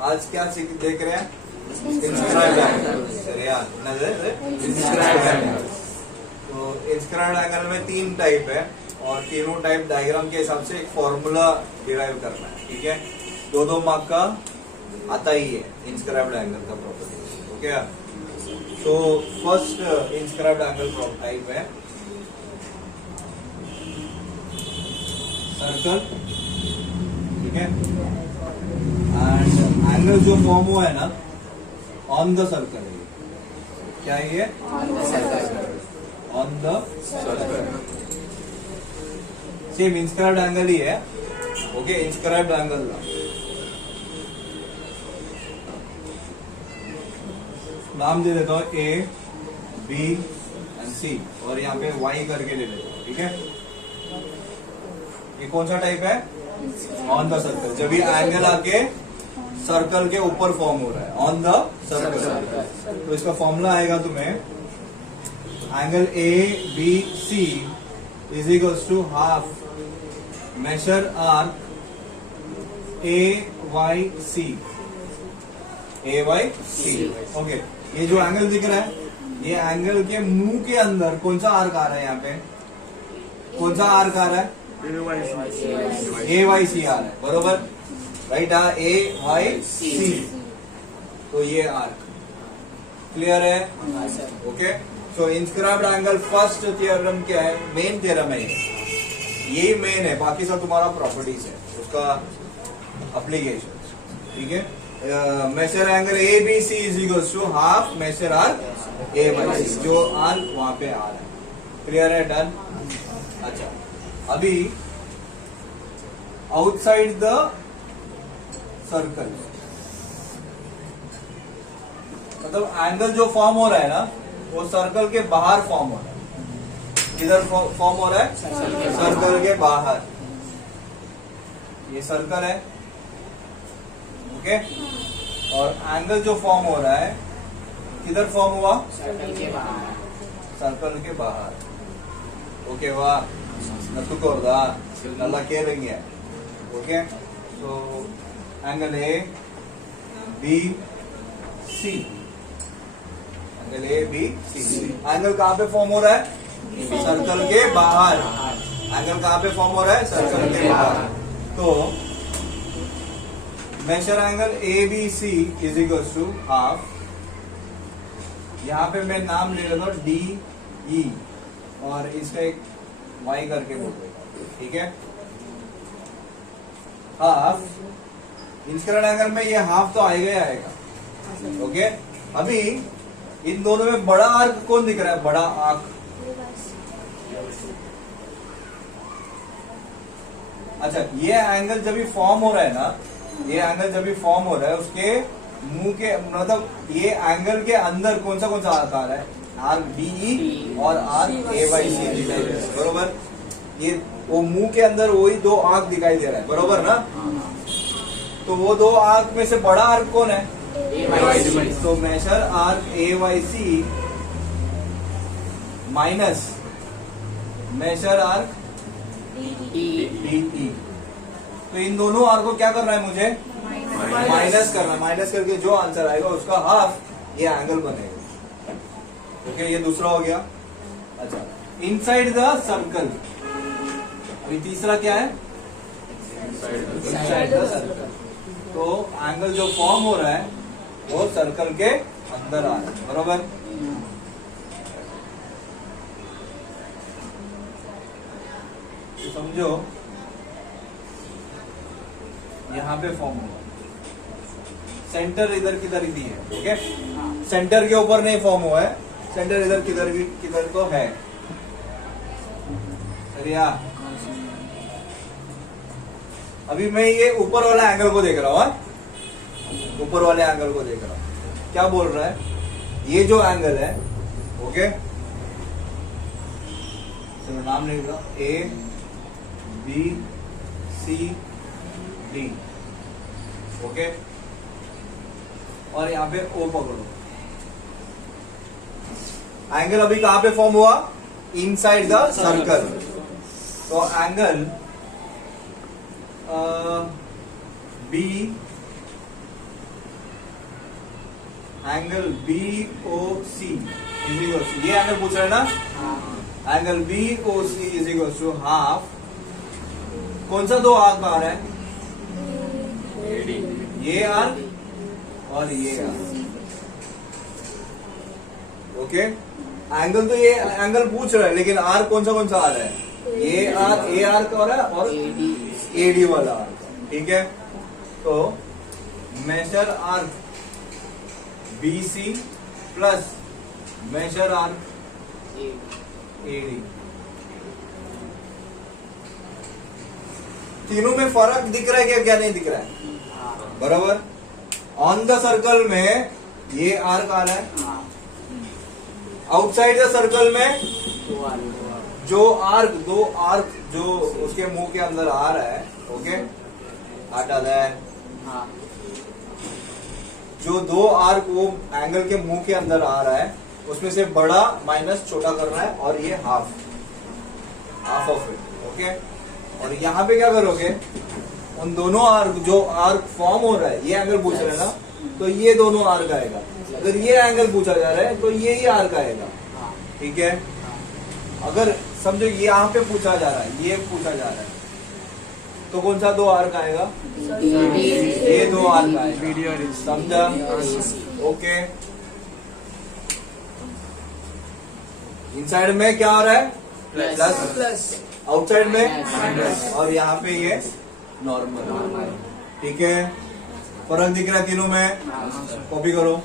आज क्या देख रहे हैं? Inscribed angle. तो इंस्क्राइब्ड एंगल में 3 टाइप है और तीनों टाइप डायग्राम के हिसाब से एक फॉर्मूला डिराइव करना है, ठीक है। 2-2 मार्क का आता ही है इंस्क्राइब्ड एंगल का प्रॉपर्टी, ओके। तो फर्स्ट इंस्क्राइब्ड एंगल टाइप है सर्कल, ठीक है। एंड एंगल जो फॉर्म हुआ है ना ऑन द सर्कल है, क्या है ये? On the circle. Same inscribed angle ही है, ओके। इंस्क्राइब्ड एंगल नाम दे देता हूं ए बी एंड सी और यहाँ पे वाई करके दे देता हूं, ठीक है। ये कौन सा टाइप है? On the circle. जब ये एंगल आके सर्कल के ऊपर फॉर्म हो रहा है ऑन द सर्कल, तो इसका फॉर्मूला आएगा तुम्हें angle A B C is equals to half major arc A Y C, A Y C, okay. ये जो एंगल दिख रहा है ये एंगल के मुंह के अंदर कौन सा आर्क आ रहा है? यहाँ पे कौन सा आर्क आ रहा है? ए वाई सी आ रहा है, बरोबर, राइट। ए वाई सी, तो ये आर्क क्लियर है, ओके। सो इंस्क्राइब्ड एंगल फर्स्ट थ्योरम क्या है? मेन थ्योरम है, यही मेन है, बाकी सब तुम्हारा प्रॉपर्टीज है उसका एप्लीकेशन, ठीक है। Major angle A B C is equals to half major arc A by C, जो आर्क वहां पे आ रहा है, क्लियर है, डन। अच्छा, अभी आउटसाइड द सर्कल, मतलब एंगल जो फॉर्म हो रहा है ना वो सर्कल के बाहर फॉर्म हो रहा है। किधर फॉर्म हो रहा है? सर्कल के बाहर। ये सर्कल है, ओके। और एंगल जो फॉर्म हो रहा है किधर फॉर्म हुआ? सर्कल के बाहर। सर्कल के बाहर, ओके। वाह, नतुकोरदा नल्ला केलेंगे, ओके। तो angle A B C, angle A B C. Angle कहां पे फॉर्म हो रहा है? सर्कल के बाहर। एंगल कहां पे फॉर्म हो रहा है? सर्कल के बाहर। तो measure angle A B C is equals to half, यहां पे मैं नाम ले लेता हूं डी ई और इसका एक वाई करके बोल देगा, ठीक है। हाफ इंस्क्राइब्ड एंगल में ये हाफ तो आएगा ही आएगा, ओके। अभी इन दोनों में बड़ा आर्क कौन दिख रहा है? बड़ा आर्क, अच्छा। ये एंगल जब भी फॉर्म हो रहा है ना, ये एंगल जब भी फॉर्म हो रहा है उसके मुंह के, मतलब ये एंगल के अंदर कौन सा आर्क आ रहा है? आर्क डीई और आर्क ए वाई सी दिखाई दे रहा है, बरोबर। ये वो मुंह के अंदर वही 2 आर्क दिखाई दे रहा है, बरोबर ना। तो वो 2 आर्क में से बड़ा आर्क कौन है? तो measure arc A Y C minus measure arc D E. तो इन दोनों आर्क को क्या करना है मुझे? माइनस करना। माइनस करके जो आंसर आएगा उसका हाफ ये एंगल बनेगा, ओके। ये दूसरा हो गया। अच्छा, इनसाइड द सर्कल, अभी तीसरा क्या है? Inside the circle. तो एंगल जो फॉर्म हो रहा है वो सर्कल के अंदर आ रहा है, बरोबर। तो समझो यहां पे फॉर्म हुआ, सेंटर इधर किधर ही है, ओके। सेंटर के ऊपर नहीं फॉर्म हुआ है, सेंटर इधर किधर तो है, रिया। अभी मैं ये ऊपर वाला एंगल को देख रहा हूं, ऊपर वाले एंगल को देख रहा हूं, क्या बोल रहा है? ये जो एंगल है, ओके, चलो नाम लिख रहा हूं, A B C D, okay. और यहां पे ओ पकड़ो। एंगल अभी कहां पे फॉर्म हुआ? Inside the circle. तो angle B angle BOC is equal to, ये एंगल पूछ रहे हैं ना, angle BOC is equal to half, कौन सा दो आर्क आ रहा है, ये आर्क और ये आर्क। ओके, एंगल तो ये एंगल पूछ रहा है, लेकिन आर्क कौन सा आ रहा है, ये आर्क, ए आर्क और AD वाला आर्क। ठीक है, तो measure arc BC plus major arc AD, तीनों में फर्क दिख रहा है क्या, क्या नहीं दिख रहा है, बराबर। ऑन द सर्कल में ये आर्क आ रहा है, आउटसाइड द सर्कल में जो आर्क, दो आर्क जो उसके मुंह के अंदर आ रहा है, ओके, हटा दे, जो दो आर्क वो एंगल के मुंह के अंदर आ रहा है, उसमें से बड़ा माइनस छोटा कर रहा है, और ये हाफ ऑफ इट। ओके, और यहाँ पे क्या करोगे, उन दोनों आर्क, जो आर्क फॉर्म हो रहा है, ये एंगल पूछ रहे हैं ना, तो ये दोनों आर्क आएगा, अगर ये एंगल पूछा जा रहा है तो ये ही आर्क आएगा। ठीक है, अगर समझो ये यहाँ पे पूछा जा रहा है, ये पूछा जा रहा है, तो कौन सा दो आर्क आएगा, ये दो आर्क आएगा, समझा। ओके, इनसाइड में क्या हो रहा है, प्लस, आउटसाइड में माइनस, और यहाँ पे ये नॉर्मल। ठीक है, फर्क दिख रहा है तीनों में, कॉपी करो।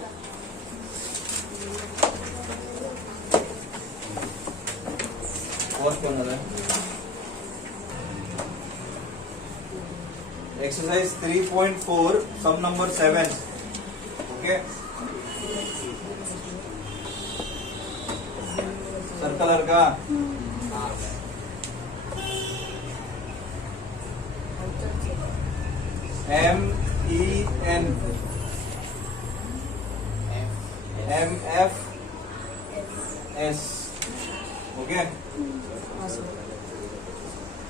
Exercise 3.4 sum number 7। Okay, circular का MEN MFS। ओके,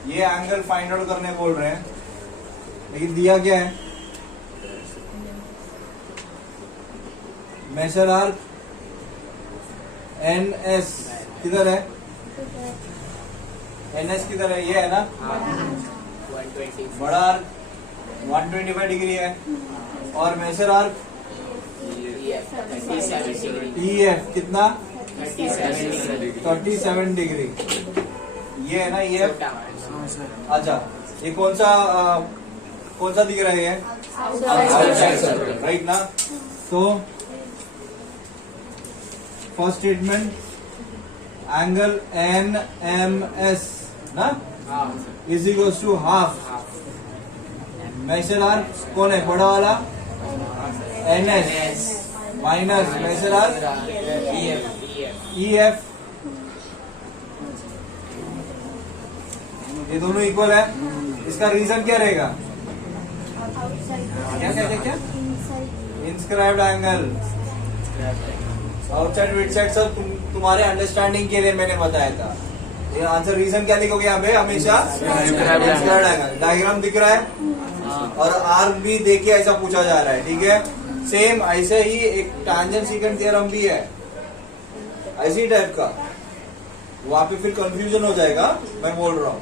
ये एंगल फाइंड आउट करने बोल रहे हैं, लेकिन दिया क्या है, मेजर आर्क NS किधर है, NS किधर है, ये है ना, बड़ा आर्क 125 डिग्री है, और मेजर आर्क EF कितना, 37 डिग्री, ये है ना EF। अच्छा, ये कौन सा दिख रहा है, ये आउटसाइड सर्कल, राइट ना। तो फर्स्ट स्टेटमेंट, एंगल NMS ना is equal to half, major arc कौन है, बड़ा वाला NS minus measure arc EF, ये दोनों इक्वल है। इसका रीजन क्या रहेगा, क्या inscribed angle, outside with side, sir तुम्हारे अंडरस्टैंडिंग के लिए मैंने बताया था। ये आंसर रीजन क्या लिखोगे यहाँ पे, हमेशा इंस्क्राइब्ड एंगल। डायग्राम दिख रहा है और आर्क भी देखिए, ऐसा पूछा जा रहा है। ठीक है, सेम ऐसे ही एक टैंजेंट सीकेंट थ्योरम भी है, ऐसी टाइप का, वहां पे फिर कंफ्यूजन हो जाएगा, मैं बोल रहा हूँ।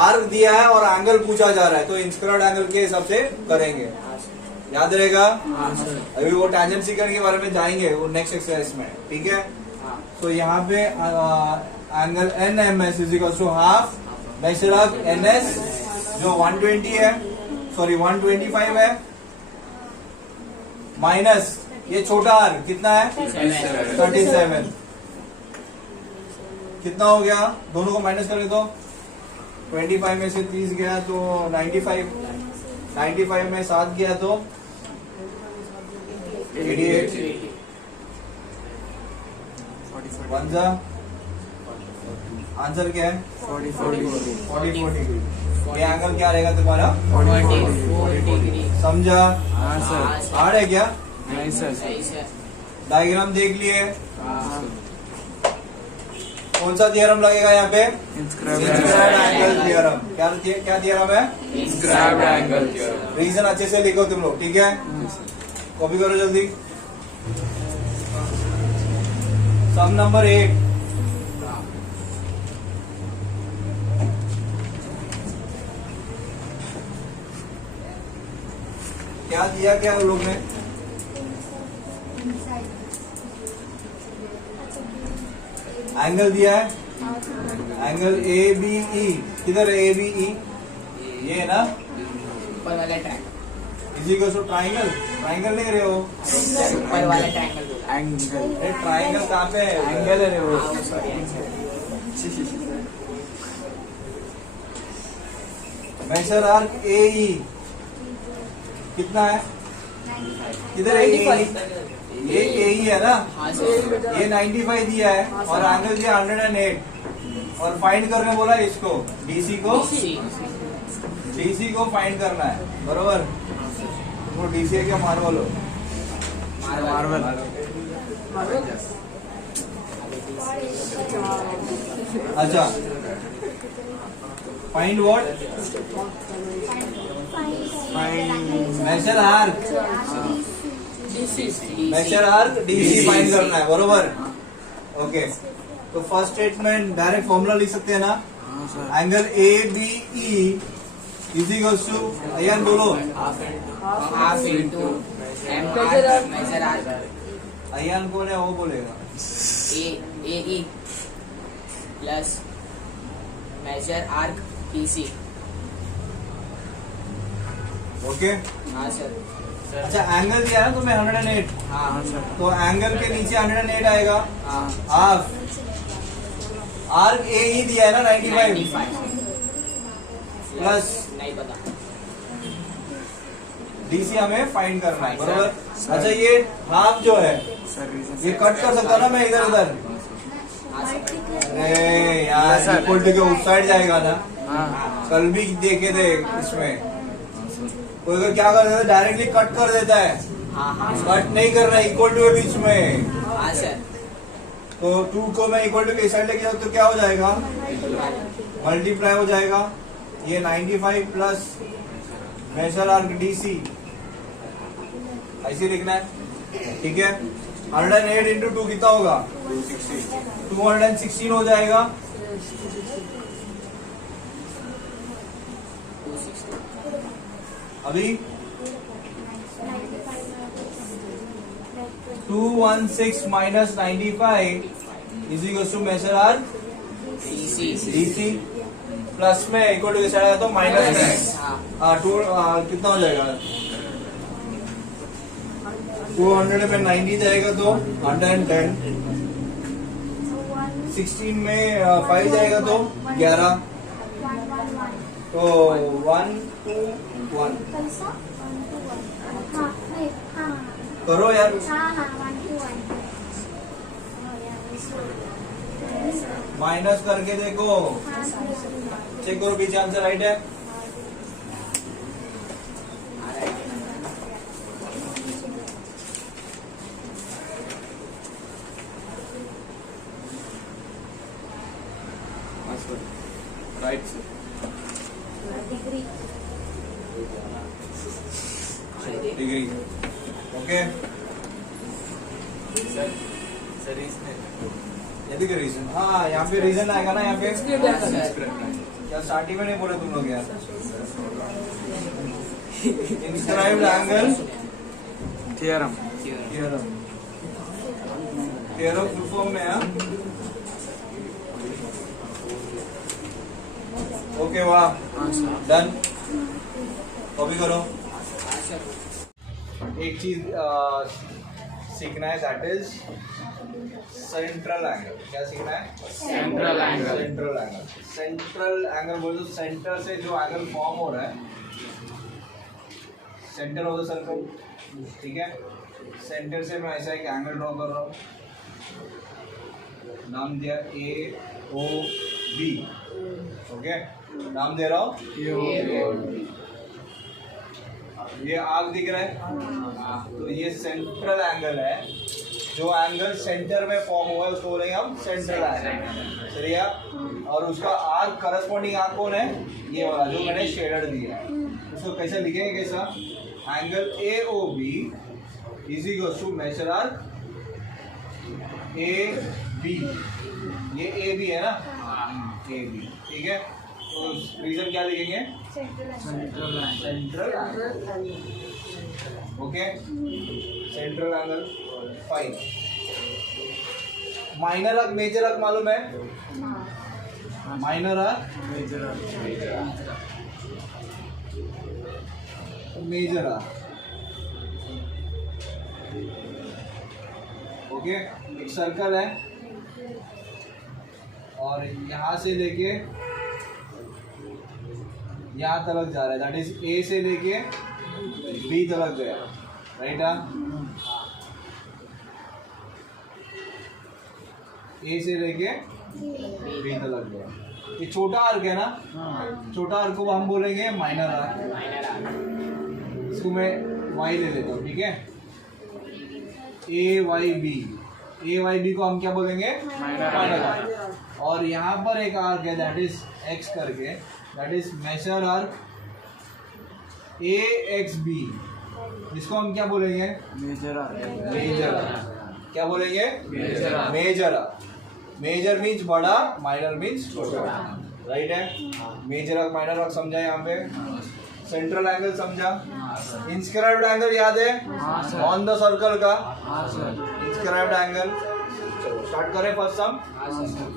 आर्क दिया है और एंगल पूछा जा रहा है, तो इंस्क्राइब्ड एंगल के हिसाब से करेंगे, याद रहेगा। अभी वो टैंजेंट सीकेंट के बारे में जाएंगे वो नेक्स्ट एक्सरसाइज में। ठीक है, तो यहाँ पे angle NMS is equal to half major arc NS जो 120 है, सॉरी 125 है, माइनस ये छोटा आर्क कितना है 37, कितना हो गया, दोनों को माइनस करें तो 25 में से 30 गया तो 95 में 7 गया तो 88, आंसर क्या है 44 डिग्री। ये एंगल क्या रहेगा तुम्हारा 44 डिग्री, समझा। हार्ड है क्या, नहीं सर। डायग्राम देख लिए, कौन सा थियरम लगेगा यहाँ पे, इंस्क्राइब्ड एंगल थियरम। क्या थियरम है, इंस्क्राइब्ड एंगल थियरम। रीजन अच्छे से लिखो तुम लोग, ठीक है, कॉपी करो जल्दी। सम नंबर 8, क्या दिया क्या उन लोग ने? एंगल दिया है, एंगल ए बी ई। किधर है ए बी ई? ये है ना, ऊपर वाला ट्रायंगल, इसी को सो ट्राइंगल, ट्राइंगल नहीं रहे हो? ऊपर वाला ट्रायंगल बोला। एंगल अरे ट्राइंगल कहाँ पे है? एंगल है वो। मेजर आर्क ए ई कितना है? किधर है ए? ये ए ई है ना, हाँ सर। ये 95 दिया है और एंगल दिया 108 और फाइंड करने बोला इसको, डीसी को, डीसी को फाइंड करना है, बरोबर? वो डीसी है क्या मार्वल हो? मार्वल। अच्छा, find what? Measure arc, major arc D C find करना है, बरोबर? ओके, तो फर्स्ट स्टेटमेंट डायरेक्ट फॉर्मूला लिख सकते हैं ना, हाँ सर। Angle A B E is equals to, Ayan बोलो, हाफ इंटू मेजर आर्क अयन कौन है वो बोलेगा। A E plus major arc PC. Okay, हाँ सर। अच्छा एंगल दिया है ना तुम्हें 108, हाँ सर। तो एंगल के नीचे 108 आएगा, हाँ हाफ। आर्क ए ही दिया है ना 95 प्लस नहीं पता। डीसी हमें फाइंड करना है, बरोबर? अच्छा ये हाफ जो है सर ये कट कर सकता ना मैं इधर उधर? हाँ सर। अरे यार इक्वल टू के उस साइड जाएगा ना, हाँ कल भी देखे थे इसमें कोई क्या कर देता है, डायरेक्टली कट कर देता है, हाँ हाँ कट नहीं कर रहा है, इक्वल टू के बीच में। हाँ सर। तो 2 को मैं इक्वल टू के साइड लेके जाऊँ तो क्या हो जाएगा? मल्टीप्लाई हो जाएगा, ये 95 प्लस मेजर आर्क डीसी, ऐसे लिखना है, ठीक है? 108 इंटू 2 कितना होगा? 216 हो जाएगा। 260। अभी 216 minus 95 is equal to measure arc P C. D C plus में इक्वल टू के साइड आया तो माइनस में, हाँ टू कितना हो जाएगा? 200 में 90 जाएगा तो 110, 16 में 5 जाएगा तो 11, तो 1 2 1 करो यार, माइनस करके देखो, चेक करो पीछे आंसर राइट है। Right degree, okay? यदि का रीजन, हाँ यहाँ पे रीजन आएगा ना, यहाँ पे क्या स्टार्टिंग में नहीं बोले तुम लोग यार? Inscribed angle theorem. Theorem, theorem full form में है। ओके वाह, हाँ सर। डन, कॉपी करो। एक चीज सीखना है, दैट इज सेंट्रल एंगल। क्या सीखना है? Central angle. Central angle, central angle बोल दो, सेंटर से जो एंगल फॉर्म हो रहा है, सेंटर ऑफ द सर्कल, ठीक है? सेंटर से मैं ऐसा एक एंगल ड्रॉ कर रहा हूँ, नाम दिया ए ओ बी, ओके? नाम दे रहा हूँ, ये आर्क दिख रहा है, तो ये सेंट्रल एंगल है, जो एंगल सेंटर में फॉर्म हुआ है उसको बोलेंगे हम सेंट्रल एंगल, सही है? और उसका आर्क करस्पॉन्डिंग आर्क कौन है? ये वाला जो मैंने शेडर दिया है। उसको कैसे लिखेंगे? कैसा? Angle A O B is equal to measure arc A B, ये ए बी है ना, ए बी, ठीक है। तो रीजन क्या लिखेंगे? Central angle. Central okay, central angle fine. Minor arc major arc मालूम है? Minor arc major major arc, okay. एक सर्कल है और यहां से लेके यहां तक जा रहा है, दैट इज ए से लेके बी तक गया, राइट? ए से लेके बी तक गया। ये छोटा आर्क है ना, छोटा आर्क को हम बोलेंगे माइनर आर्क। इसको मैं वाई ले लेता हूँ, ठीक है। A Y B, A Y B को हम क्या बोलेंगे? Minor arc. और यहाँ पर एक आर्क है दैट इज एक्स करके, that is major arc A X B, जिसको हम क्या बोलेंगे? Major major arc. क्या बोलेंगे? Major arc. Major arc. Major means बड़ा, माइनर मीन्स छोटा, राइट है। मेजर आर्क माइनर आर्क समझा यहाँ पे। सेंट्रल एंगल समझा। इंस्क्राइब्ड एंगल याद है? हाँ सर। ऑन द सर्कल का हाँ सर। Inscribed angle. चलो स्टार्ट करें फर्स्ट सम। हाँ सर।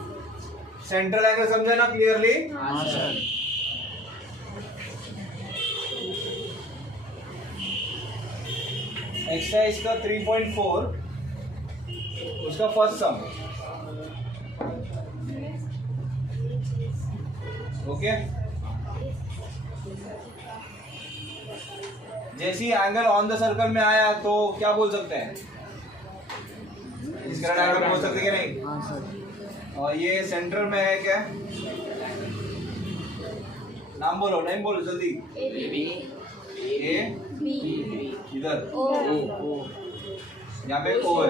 सेंट्रल एंगल समझा ना क्लियरली? हाँ सर। एक्सरसाइज का 3.4 उसका फर्स्ट सम, ओके। जैसे ही एंगल ऑन द सर्कल में आया तो क्या बोल सकते हैं? इसका एंगल बोल सकते हैं कि नहीं? हाँ सर। और ये सेंटर में है क्या? नाम बोलो, नेम बोलो जल्दी। ए इधर यहाँ पे ओ है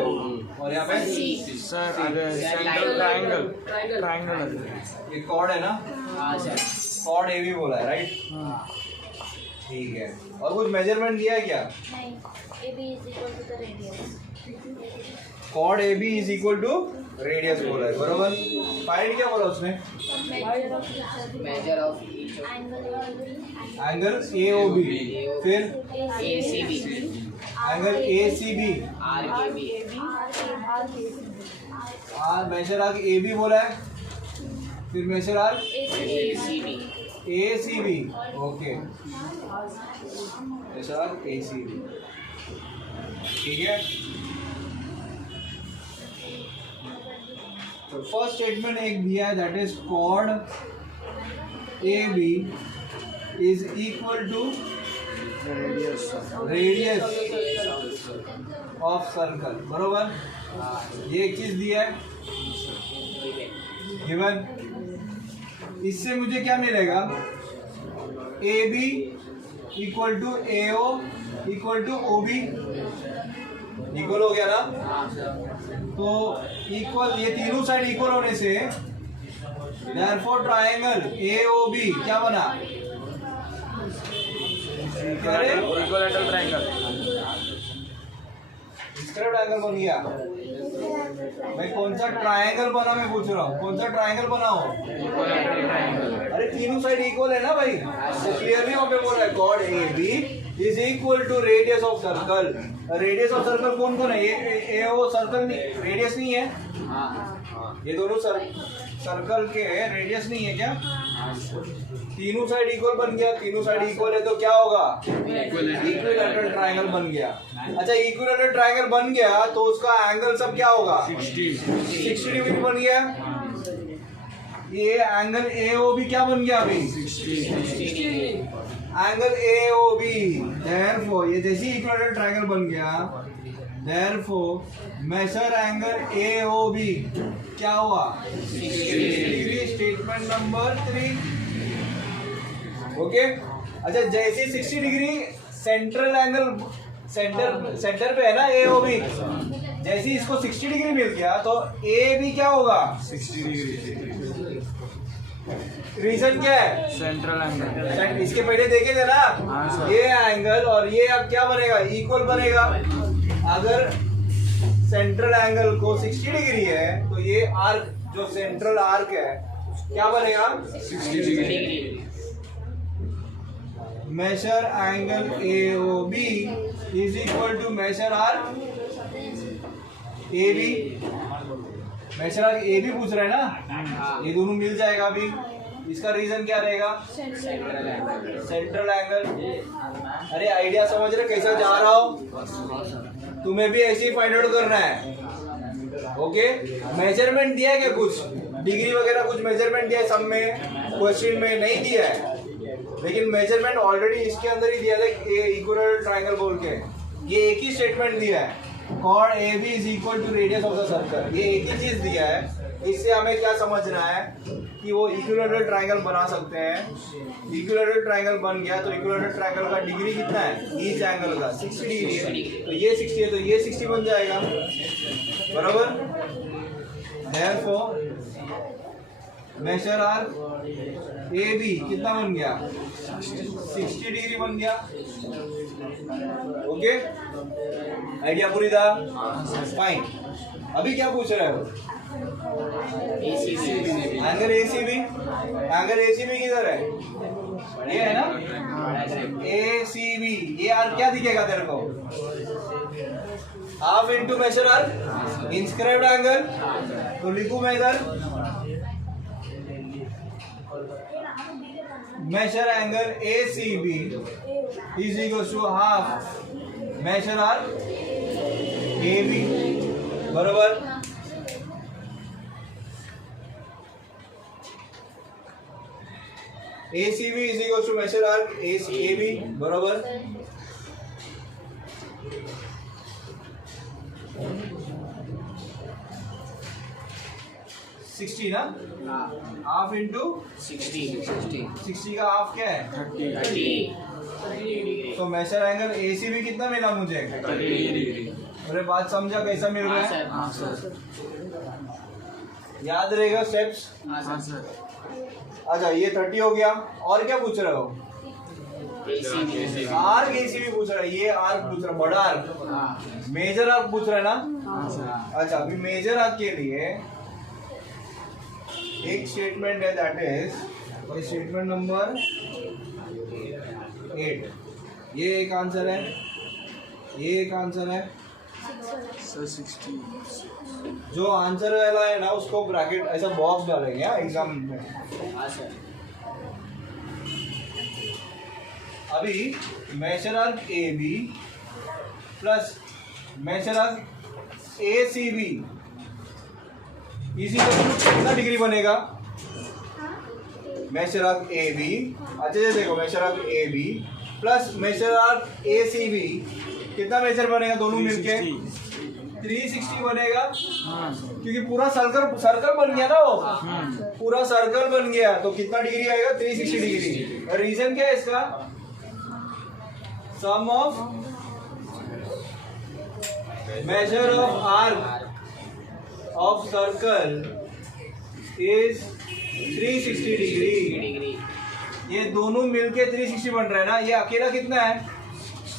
और यहाँ पे सर सेंट्रल ट्रायंगल ये कॉर्ड है ना, कॉर्ड ए भी बोला है, राइट? हाँ। ठीक है। और कुछ मेजरमेंट दिया है क्या? Chord A B is equal to radius बोला है, बरोबर। फाइंड क्या बोला उसने? Measure of angle A O B, फिर ACB, angle A C B, RKB, measure arc A B बोला है, फिर measure arc ACB, A C B, okay. Measure arc A C B, ठीक है। तो फर्स्ट स्टेटमेंट एक दिया है that is chord A B is equal to radius radius of circle, बरोबर। ये एक चीज दिया है गिवन। इससे मुझे क्या मिलेगा? A B equal to A O equal to O B, equal हो गया ना। तो इक्वल, ये तीनों साइड इक्वल होने से देयरफॉर ट्रायंगल AOB क्या बना? Equilateral triangle. स्क्वायर एंगल बन गया। मैं कौन सा ट्रायंगल बना मैं पूछ रहा हूँ, कौन सा ट्रायंगल बना हो? Equilateral triangle. अरे तीनों साइड इक्वल है ना भाई, तो क्लियरली वहाँ पे बोल रहा है chord AB is equal to radius of circle. Radius of circle कौन कौन है? ये वो सर्कल नहीं, रेडियस नहीं है। ये दोनों सर्कल के रेडियस नहीं है क्या? तीनों साइड इक्वल बन गया। तीनों साइड इक्वल है तो क्या होगा? इक्विलैटरल ट्रायंगल बन गया। अच्छा, इक्विलैटरल ट्रायंगल बन गया तो उसका एंगल सब क्या होगा? 60 डिग्री बन गया। ये एंगल AOB क्या बन गया अभी? 60। एंगल AOB, देयरफॉर ये जैसे इक्विलैटरल ट्रायंगल बन गया, देयरफॉर मेजर एंगल AOB क्या हुआ? 60 डिग्री। Statement number 3, okay. अच्छा, जैसे 60 डिग्री सेंट्रल एंगल सेंटर पे है ना AOB, जैसे इसको 60 डिग्री मिल गया तो AB क्या होगा? 60 डिग्री। रीजन क्या है? Central angle. इसके पहले देखे थे ना, हाँ, सर। ये एंगल और ये अब क्या बनेगा? इक्वल बनेगा। अगर सेंट्रल एंगल को 60 डिग्री है तो ये आर्क जो सेंट्रल आर्क है क्या बनेगा 60 degree. Measure angle AOB is equal to measure arc AB. Measure arc AB पूछ रहा है ना, ये दोनों मिल जाएगा अभी. इसका रीजन क्या रहेगा सेंट्रल एंगल. अरे आइडिया समझ रहे कैसा जा रहा हो, तुम्हें भी ऐसे ही फाइंड आउट करना है. ओके, मेजरमेंट दिया है क्या, कुछ डिग्री वगैरह कुछ मेजरमेंट दिया है सब में, क्वेश्चन में नहीं दिया है, लेकिन मेजरमेंट ऑलरेडी इसके अंदर ही दिया था इक्विलैटरल ट्रायंगल बोल के. ये एक ही स्टेटमेंट दिया है, chord AB is equal to radius of the circle. ये एक ही चीज दिया है. इससे हमें क्या समझना है कि वो इक्विलैटरल ट्रायंगल बना सकते हैं. इक्विलैटरल ट्रायंगल बन गया तो इक्विलैटरल ट्रायंगल का डिग्री कितना है ईच एंगल का 60 डिग्री है. तो ये 60 है तो ये 60 बन जाएगा, बराबर. देयरफॉर मेजर आर्क AB कितना बन गया 60 डिग्री बन गया. ओके, आइडिया पूरी था, फाइन. अभी क्या पूछ रहे हो, एंगल ACB. एंगल ACB किधर है, ये है ना ACB. ये आर्क क्या दिखेगा तेरे को, half into measure arc inscribed angle. तो लिखूं मैं इधर measure angle ACB is equal to half major arc AB, बराबर. ACB is equal to measure arc AB, बराबर. सिक्सटी ना, हाफ इंटू 60 का हाफ क्या है 30. तो मेजर एंगल ACB कितना मिला मुझे 30 degree. अरे बात समझा कैसा मिल रहा है, हाँ सर. याद रहेगा स्टेप्स. हाँ सर. अच्छा ये 30 हो गया. और क्या पूछ रहे हो, आर्क ACB पूछ रहा है. ये आर्क पूछ रहा है, बड़ा आर्क. मेजर आर्क पूछ रहा है ना. हाँ सर. अच्छा अभी मेजर आर्क के लिए एक स्टेटमेंट है, दैट इज स्टेटमेंट नंबर 8. ये एक आंसर है, ये एक आंसर है. सर 60. जो आंसर वाला है ना उसको ब्रैकेट ऐसा बॉक्स डालेंगे एग्जाम में. अभी measure arc AB plus major arc ACB इसी का कितना डिग्री बनेगा मेजर आर्क AB. अच्छे से देखो, measure arc AB plus major arc ACB कितना मेजर बनेगा दोनों मिलके 360 बनेगा. क्योंकि पूरा सर्कल बन गया ना, वो पूरा सर्कल बन गया तो कितना डिग्री आएगा 360 डिग्री. और रीजन क्या है इसका, sum of major of arc of circle is 360 degree. ये दोनों मिलके 360 बन रहा है ना, ये अकेला कितना है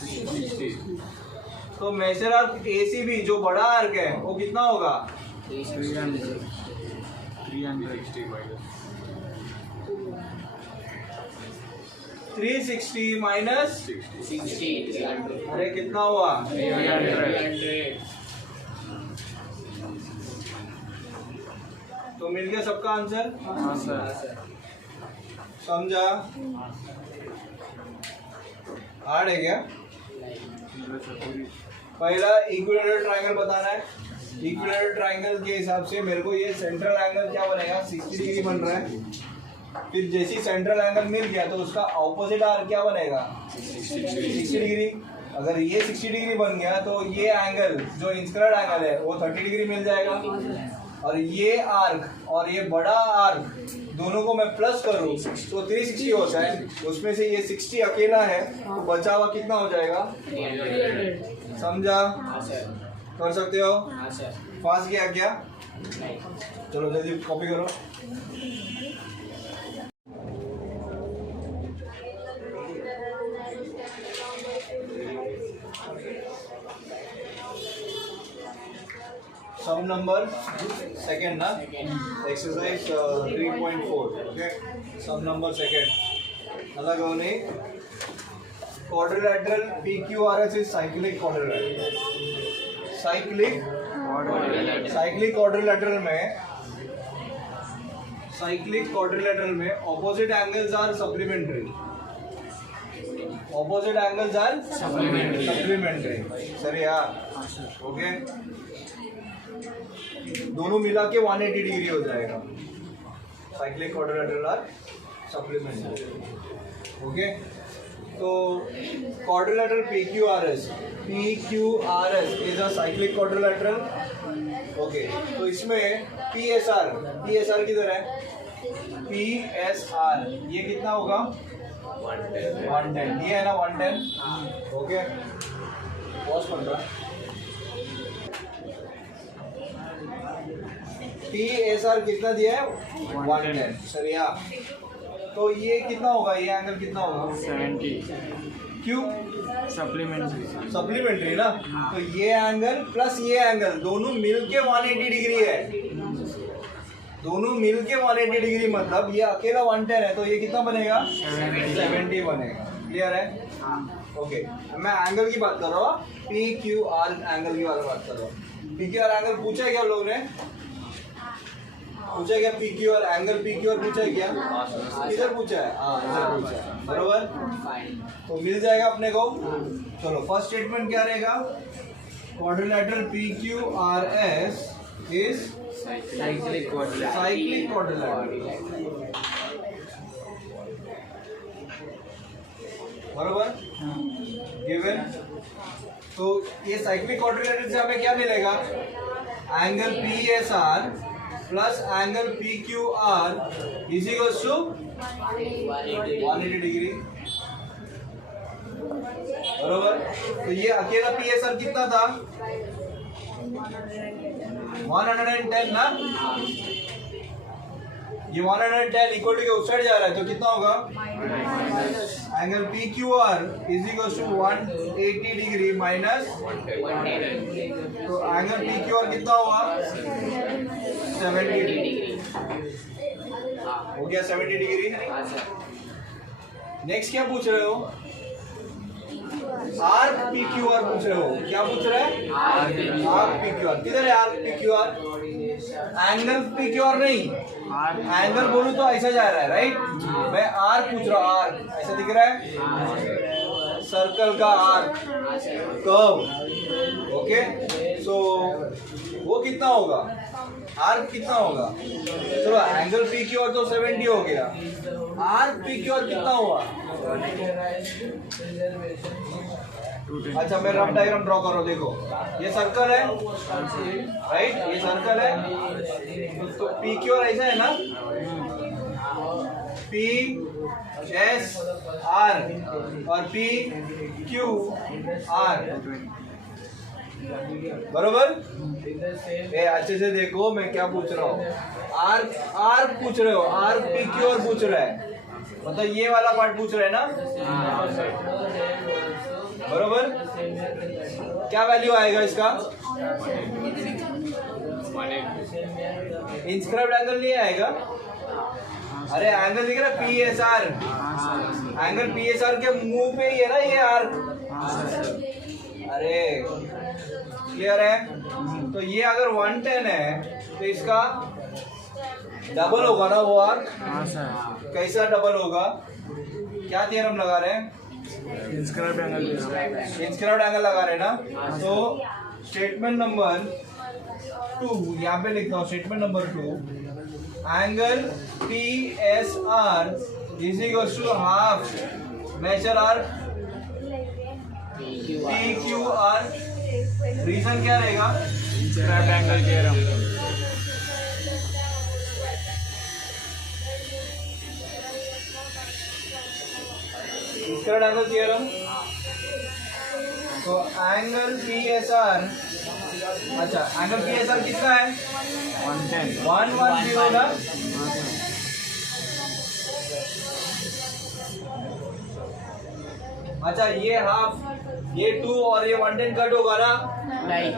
60. तो मेजर आर्क ACB जो बड़ा आर्क है वो कितना होगा 300. 360 माइनस 60. अरे कितना हुआ 300. तो मिल गया सबका आंसर. हाँ सर. समझा, हार्ड है क्या. पहला इक्विलैटरल ट्रायंगल बताना है. इक्विलैटरल ट्रायंगल के हिसाब से मेरे को ये सेंट्रल एंगल क्या बनेगा 60 डिग्री बन रहा है. फिर जैसी सेंट्रल एंगल मिल गया तो उसका ऑपोजिट आर्क क्या बनेगा 60 डिग्री. अगर ये 60 डिग्री बन गया तो ये एंगल जो इंस्क्राइब्ड एंगल है वो 30 डिग्री मिल जाएगा. और ये आर्क और ये बड़ा आर्क दोनों को मैं प्लस करूं तो 360 होता है. उसमें से ये 60 अकेला है तो बचा हुआ कितना हो जाएगा. समझा, कर सकते हो. फास्ट गया क्या, चलो जल्दी कॉपी करो. सम नंबर सेकंड ना exercise 3.4 okay sum number second अलग हो नहीं quadrilateral PQRS is cyclic quadrilateral cyclic quadrilateral में opposite angles are supplementary सरिया ओके दोनों मिला के 180 डिग्री हो जाएगा cyclic quadrilateral are supplementary okay तो quadrilateral PQRS is a cyclic quadrilateral okay तो इसमें PSR किधर है PSR ये कितना होगा 110 ये है ना 110 ओके पॉज कर रहा PSR कितना दिया है 110 सरिया तो ये कितना होगा ये एंगल कितना होगा 70 क्यों सप्लीमेंट्री ना तो ये एंगल प्लस ये एंगल दोनों मिलके 180 डिग्री है दोनों मिलके 180 डिग्री मतलब ये अकेला 110 है तो ये कितना बनेगा 70 बनेगा क्लियर है ओके मैं एंगल की बात कर रहा हूँ PQR एंगल की बात कर रहा हूँ PQR एंगल पूछा है क्या आप लोगों ने पूछा क्या PQR एंगल PQR पूछा है क्या किधर पूछा है इधर पूछा है बरोबर तो मिल जाएगा अपने को चलो फर्स्ट स्टेटमेंट क्या रहेगा quadrilateral PQRS is cyclic quadrilateral बरोबर गिवन तो ये साइक्लिक क्वाड्रिलेटरल से हमें क्या मिलेगा angle PSR plus angle PQR is equals to 180 degree बरोबर तो ये अकेला PSR कितना था 110 ना ये 110 इक्वल टू के उस साइड जा रहा है तो कितना होगा angle PQR is equals to 180 degree minus तो एंगल PQR कितना हुआ 70 डिग्री हो गया 70 डिग्री नेक्स्ट क्या पूछ रहे हो आर्क PQR पूछ रहे हो क्या पूछ रहे हैं आर्क PQR किधर है आर्क PQR एंगल PQR नहीं एंगल बोलूं तो ऐसा जा रहा है राइट मैं आर्क पूछ रहा हूँ आर्क ऐसा दिख रहा है सर्कल का आर्क कर्व ओके सो वो कितना होगा आर्क कितना होगा चलो एंगल PQR तो 70 हो गया आर्क PQR कितना हुआ अच्छा मैं रफ डायग्राम ड्रॉ कर रहा हूँ देखो ये सर्कल है राइट ये सर्कल है तो PQR ऐसा है ना PSR और PQR बरोबर अच्छे से देखो मैं क्या पूछ रहा हूँ आर्क पूछ रहे हो आर्क PQR पूछ रहा है मतलब ये वाला पार्ट पूछ रहे हैं ना बरोबर क्या वैल्यू आएगा इसका इंस्क्राइब्ड एंगल नहीं आएगा अरे एंगल दिख रहा है PSR एंगल PSR के मुंह पे ही है ना ये आर्क अरे क्लियर है तो ये अगर 110 है तो इसका डबल होगा ना वो आर्क कैसा डबल होगा क्या थ्योरम लगा रहे हैं इंस्क्राइब्ड एंगल लगा रहे हैं ना तो स्टेटमेंट नंबर 2 यहाँ पे लिखता हूँ statement number 2 angle PSR is equal to half major arc PQR reason क्या रहेगा inscribed angle theorem inscribed angle theorem तो एंगल PSR अच्छा एंगल PSR कितना है 110 ना अच्छा ये हाफ ये 2 और ये 110 कट होगा ना नहीं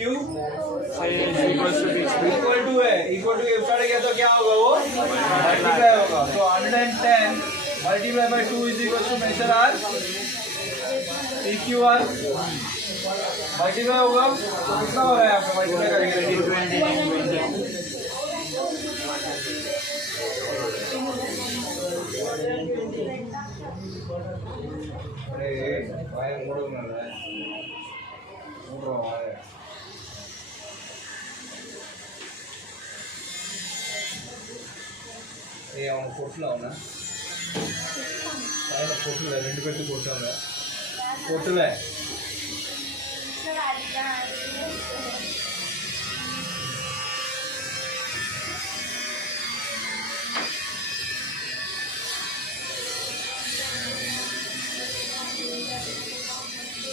क्यू = इक्वल टू है, इक्वल टू स्टार्ट गया तो क्या होगा वो मल्टीप्लाई होगा। तो 110 multiply by 2 is equal to measure arc P Q R multiply होगा तो कितना हो रहा है आपका मल्टीप्लाई करेंगे। अरे भाई मोड़ में रहा है, मोड़ रहा है। ఏ అవును కోర్టులో అవునా ఆయన కోర్టులో రెండు పెట్టి కోర్టులో కోర్టులే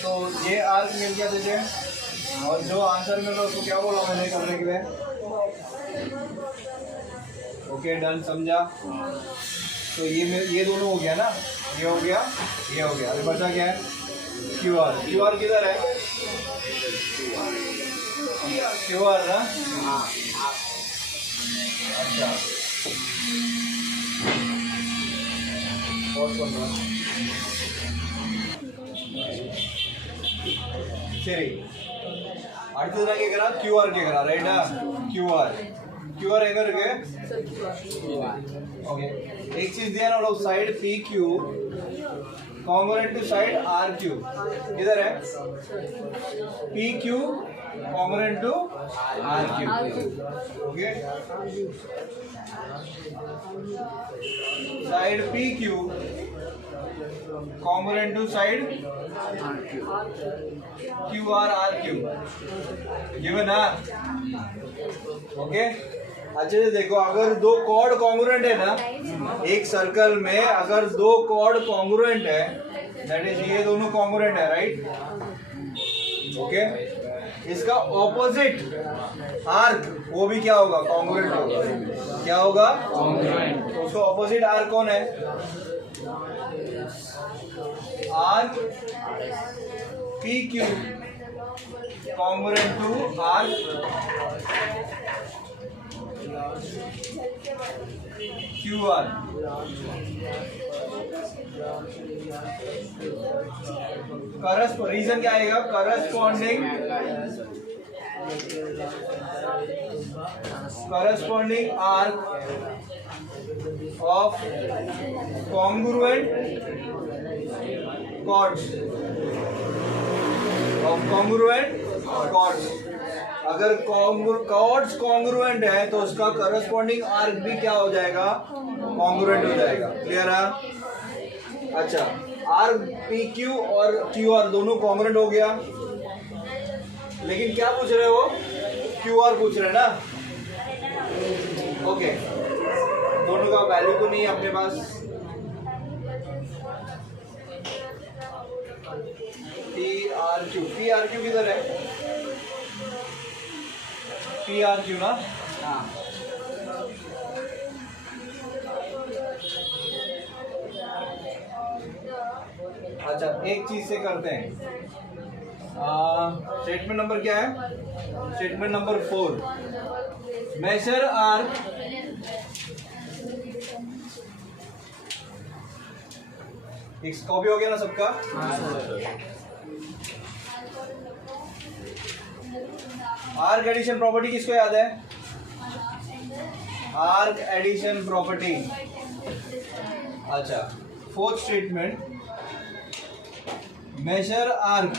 तो ये आर्क मिल गया तुझे और जो आंसर मिला उसको क्या बोला मैंने करने के लिए। ओके डन, समझा। तो ये दोनों हो गया ना, ये हो गया, ये हो गया। अभी बचा क्या है क्यू आर। क्यू आर किधर है? क्यू आर ना, अच्छा சரி அடுத்தது நான் கேக்குறேன் QR கேக்குறேன் ரைட்டா QR எங்க இருக்கு ओके एक चीज दिया ना लोग side PQ congruent to side RQ किधर है PQ congruent to RQ okay side PQ congruent to side QR RQ given है ओके। अच्छा देखो अगर दो कॉर्ड कॉन्ग्रुएंट है ना एक सर्कल में, अगर दो कॉर्ड कॉन्ग्रुएंट है दैट इज ये दोनों कॉन्ग्रुएंट है राइट ओके। इसका ऑपोजिट आर्क वो भी क्या होगा कॉन्ग्रुएंट होगा। क्या होगा कॉन्ग्रुएंट। तो उसका ऑपोजिट आर्क कौन है arc PQ congruent to arc QR reason क्या आएगा corresponding arc of congruent chords अगर कॉर्ड्स कॉन्ग्रुएंट है तो उसका करस्पॉन्डिंग आर्क भी क्या हो जाएगा कॉन्ग्रुएंट हो जाएगा। क्लियर है। अच्छा आर्क PQ और QR दोनों कॉन्ग्रुएंट हो गया, लेकिन क्या पूछ रहे हो QR पूछ रहे हैं ना ओके। दोनों का वैल्यू तो नहीं है अपने पास। PRQ किधर है PRQ ना हाँ। अच्छा एक चीज से करते हैं स्टेटमेंट नंबर क्या है statement number 4 measure arc copy हो गया ना सबका आर्क एडिशन प्रॉपर्टी किसको याद है आर्क एडिशन प्रॉपर्टी। अच्छा फोर्थ स्टेटमेंट मेजर आर्क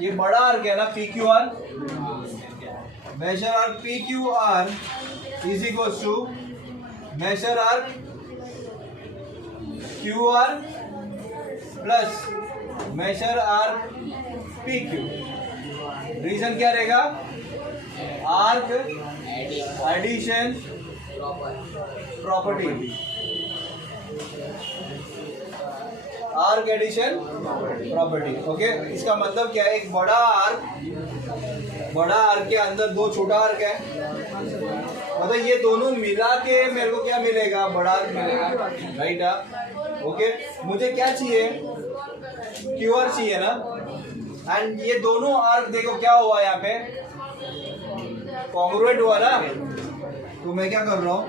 ये बड़ा आर्क है ना PQR measure arc PQR is equals to measure arc QR plus major arc PQ। Reason क्या रहेगा arc addition property arc addition property okay. इसका मतलब क्या है एक बड़ा आर्क के अंदर दो छोटा आर्क है, मतलब ये दोनों मिला के मेरे को क्या मिलेगा बड़ा आर्क मिलेगा राइट ओके। मुझे क्या चाहिए QR चाहिए ना एंड ये दोनों आर्क देखो क्या हुआ यहाँ पे कॉन्ग्रुएंट हुआ ना, तो मैं क्या कर रहा हूँ,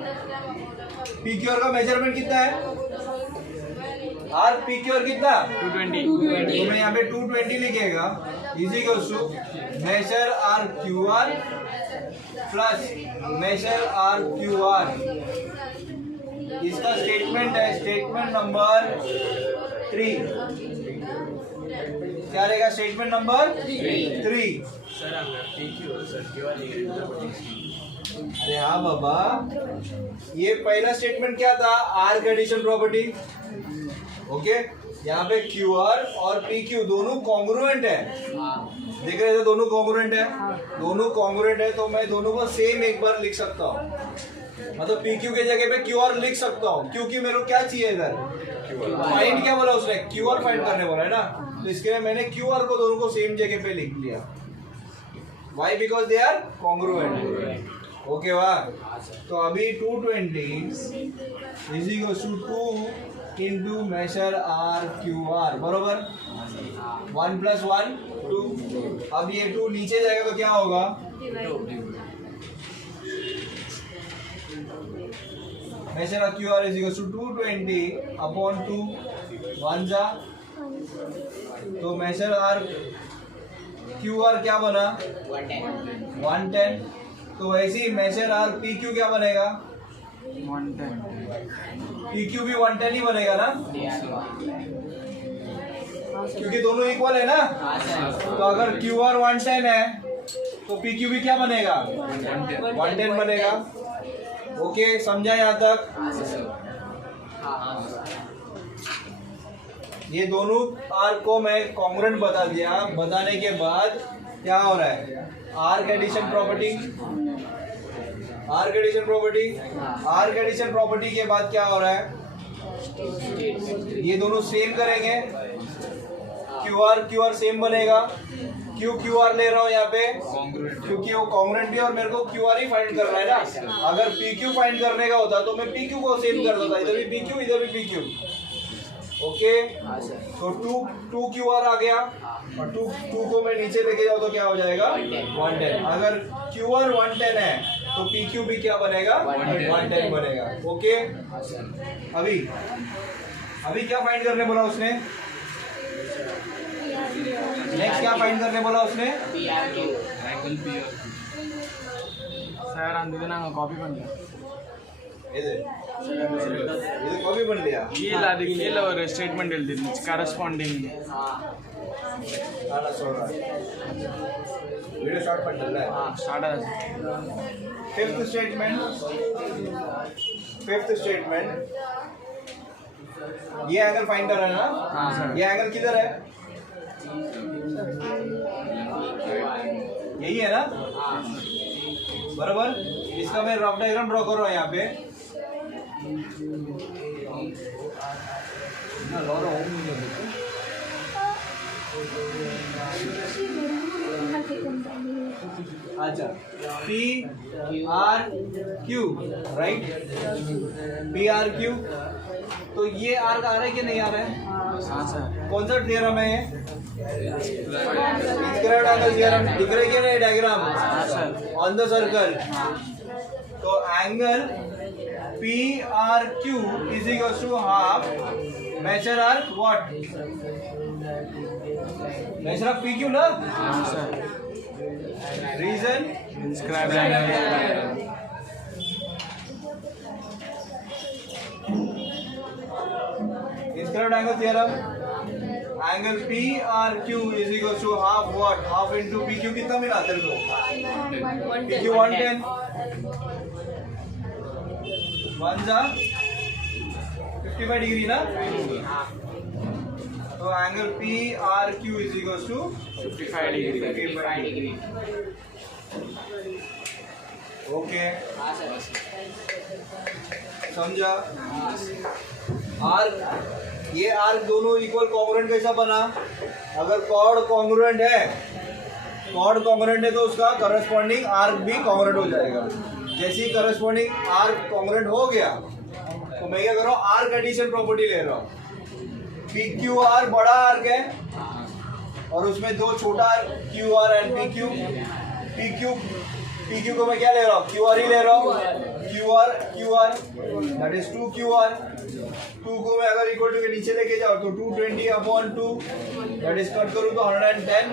पी क्यू आर का मेजरमेंट कितना है, आर पी क्यू आर कितना, 220. तो मैं यहाँ पे 220 लिखेगा, is equals to measure arc Q R plus measure arc Q R. इसका स्टेटमेंट है, स्टेटमेंट नंबर 3। क्या रहेगा स्टेटमेंट नंबर 3? अरे हाँ बाबा, ये पहला स्टेटमेंट क्या था, आर का एडिशन प्रॉपर्टी। ओके, यहाँ पे क्यू आर और पी क्यू दोनों कॉन्ग्रुएंट है, देख रहे थे, दोनों कॉन्ग्रुएंट है, दोनों कॉन्ग्रुएंट है, तो मैं दोनों को सेम एक बार लिख सकता हूँ, मतलब पी क्यू के जगह पे क्यू आर लिख सकता हूँ, क्योंकि मेरे को क्या चाहिए इधर, फाइंड क्या बोला उसने, क्यू आर फाइंड करने बोला है ना, तो इसके लिए मैंने क्यू आर को दोनों को सेम जगह पे लिख लिया। Why? Because they are congruent. Okay वाह, तो अभी 220 is equals to 2 into measure arc Q R, बरोबर 1 + 1 2। अब ये 2 नीचे जाएगा तो क्या होगा, measure arc Q R is equals to 220/2, 1 जा, तो मेजर आर क्यू आर क्या बना 110। तो वैसे ही मेजर आर पी क्यू क्या बनेगा 110. पी क्यू भी 110 ही बनेगा ना, क्योंकि दोनों इक्वल है ना, तो अगर क्यू आर 110 है तो पी क्यू भी क्या बनेगा 110 बनेगा। ओके, समझा यहाँ तक? ये दोनों आर को मैं कॉन्ग्रुएंट बता दिया, बताने के बाद क्या हो रहा है, आर का एडिशन प्रॉपर्टी, आर का एडिशन प्रॉपर्टी, आर का एडिशन प्रॉपर्टी के बाद क्या हो रहा है, ये दोनों सेम करेंगे, क्यू आर सेम बनेगा, क्यू आर ले रहा हूँ यहाँ पे क्योंकि वो कॉन्ग्रुएंट भी, और मेरे को क्यू आर ही फाइंड करना है ना, अगर पी क्यू फाइंड करने का होता तो मैं पी क्यू को सेम कर देता, इधर भी पी क्यू इधर भी पी क्यू। ओके, तो 2 क्यू आर आ गया, और 2 को मैं नीचे लेके जाऊँ तो क्या हो जाएगा 110। अगर क्यू आर 110 है तो पी क्यू भी क्या बनेगा 110 बनेगा। ओके, अभी क्या फाइंड करने बोला उसने, नेक्स्ट क्या फाइंड करने बोला उसने, ಸರ್ ಅಂದಿದ್ದು ನಂಗೆ ಕಾಪಿ ಬಂದಿಲ್ಲ. ಇದು ಕಾಪಿ ಬಂದಿಯಾ, ಇಲ್ಲ ಅದಕ್ಕೆ ಕೀழே ஒரு ಸ್ಟೇಟ್ಮೆಂಟ್ எழுதிருந்துச்சு கரஸ்பாண்டிங். நான் சொல்றேன், வீடியோ ஸ்டார்ட் பண்ணிட்டல, ஸ்டார்ட் ஆகுது. फिफ्थ स्टेटमेंट, ये एंगल फाइंड कर रहा है ना, हाँ सर. ये एंगल किधर है, यही है ना, बराबर। इसका मैं रफ डायग्राम ड्रॉ कर रहा हूँ यहाँ पे, अच्छा, P R Q, right, P R Q, तो ये आर का आ रहा है कि नहीं आ रहा है, हाँ सर. कौन सा थ्योरम है ये, स्क्वायर एंगल थ्योरम, दिख रहा है कि नहीं डायग्राम, ऑन द सर्कल। तो angle P R Q is equals to half measure arc what, measure of P Q ना, हाँ sir. Reason inscribed angle. Square angle theorem, angle P R Q is equals to half what, half into P Q, कितना मिला तेरे को, P Q 110, 1 जा 55 degree ना, तो angle P R Q is equals to 55 degree. Okay, समझा। आर, ये आर्क दोनों इक्वल कॉन्ग्रुएंट कैसा बना, अगर कॉर्ड कॉन्ग्रुएंट है तो उसका करस्पॉन्डिंग आर्क भी कॉन्ग्रुएंट हो जाएगा। जैसे ही करस्पॉन्डिंग आर्क कॉन्ग्रुएंट हो गया तो मैं क्या कर रहा हूँ, आर्क एडिशन प्रॉपर्टी ले रहा हूँ। पी क्यू आर बड़ा आर्क है और उसमें दो छोटा Q R and P Q, P Q को मैं क्या ले रहा हूँ, क्यू आर ही ले रहा हूँ, Q R that is 2 Q R. 2 को मैं अगर इक्वल टू के नीचे लेके जाओ तो 220 अपॉन 2 दैट इज कट करूँ तो 110।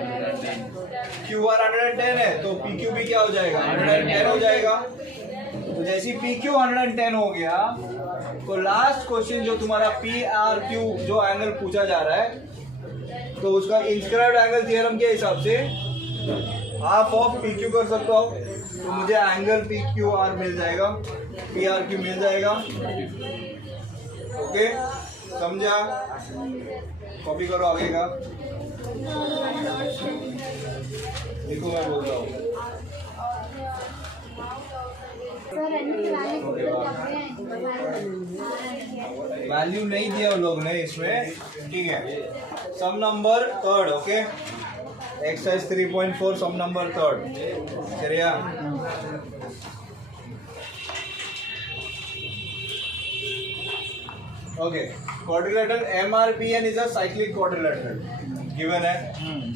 क्यू आर 110 है तो पी क्यू भी क्या हो जाएगा, 110 हो जाएगा। तो जैसे पी क्यू 110 हो गया तो लास्ट क्वेश्चन जो तुम्हारा पी आर क्यू जो एंगल पूछा जा रहा है तो उसका इंस्क्राइब्ड एंगल थ्योरम के हिसाब से हाफ ऑफ पी क्यू कर सकता हूँ, तो मुझे एंगल पी क्यू आर मिल जाएगा, पी आर क्यू मिल जाएगा। ओके समझा, कॉपी करो आगे का, देखो मैं बोलता हूँ। वैल्यू नहीं दिया उन लोग ने इसमें, ठीक है। Sum number third, okay, exercise 3.4 sum number third, चलिए। Okay, quadrilateral MRPN is a cyclic quadrilateral given है।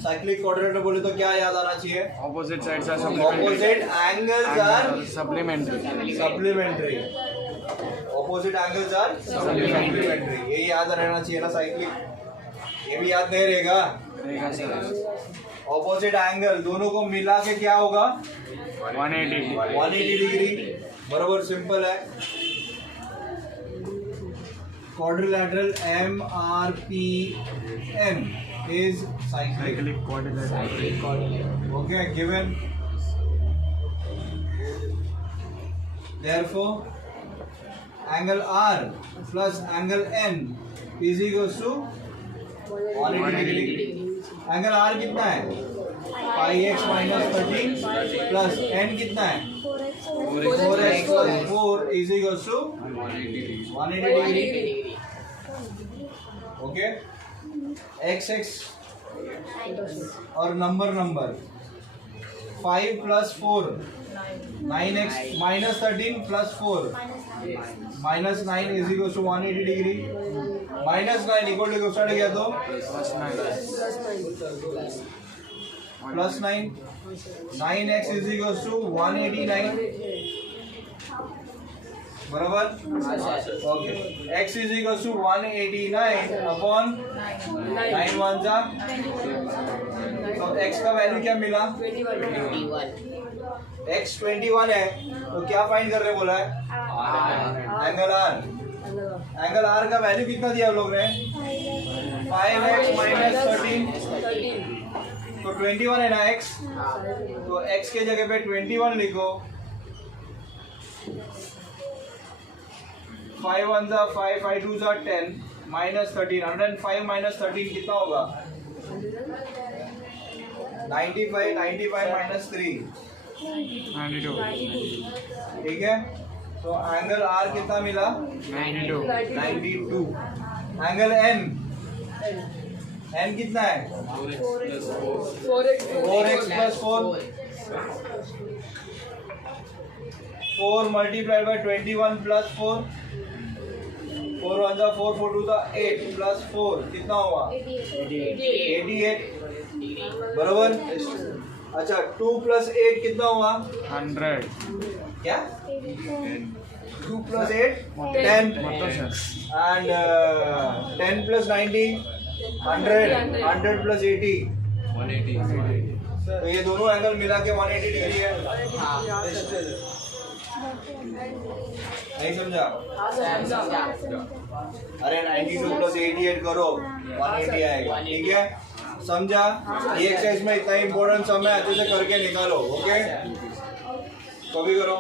साइक्लिक क्वाड्रिलेटरल बोले तो क्या याद आना चाहिए, opposite sides are opposite angles are supplementary. Opposite angles are supplementary, ये याद रहना चाहिए ना साइक्लिक, ये भी याद नहीं रहेगा। ऑपोजिट एंगल दोनों को मिला के क्या होगा, 180 डिग्री, बराबर, सिंपल है। Quadrilateral MRPN is cyclic quadrilateral. Okay, given. Therefore, angle R plus angle N is equals to 180 degree. Angle R कितना है, 5x minus 13 प्लस N कितना है, 4x plus 4 is equals to 180 degree. Okay, x और number 5 plus 4 9x minus 13 plus 4 minus 9 is equal to 180 degree. Minus 9 equal to start गया तो plus 9, 9x is equal to 189, बराबर। Okay, x is equal to 189 upon 9 1 जा, तो x का value क्या मिला, 21। x 21 है तो क्या फाइंड कर रहे बोला है, एंगल R। एंगल R का वैल्यू कितना दिया हम लोग ने, 5x माइनस 13, तो 21 है ना x, तो x के जगह पे 21 लिखो। 5 1 जा 5, 5 2 जा 10, माइनस 13, 105 माइनस 13 कितना होगा, 95, 95 माइनस 3 92, ठीक है। तो एंगल R कितना मिला, 92। एंगल N कितना है, 4x plus 4 multiplied by 21 plus 4, 4 1 जा 4, 4 2 जा 8 प्लस 4 कितना हुआ, 88, बराबर। अच्छा, 2 प्लस 8 कितना हुआ, 100। क्या, 2 प्लस 8 10 एंड 10 प्लस 90 100, 100 प्लस 80 180। तो ये दोनों एंगल मिला के 180 डिग्री है। नहीं समझा, अरे 92 प्लस 88 करो 180 आएगा, ठीक है, समझा। ये एक्सरसाइज में इतना इंपॉर्टेंट सम है, अच्छे से करके निकालो। ओके, कभी करो।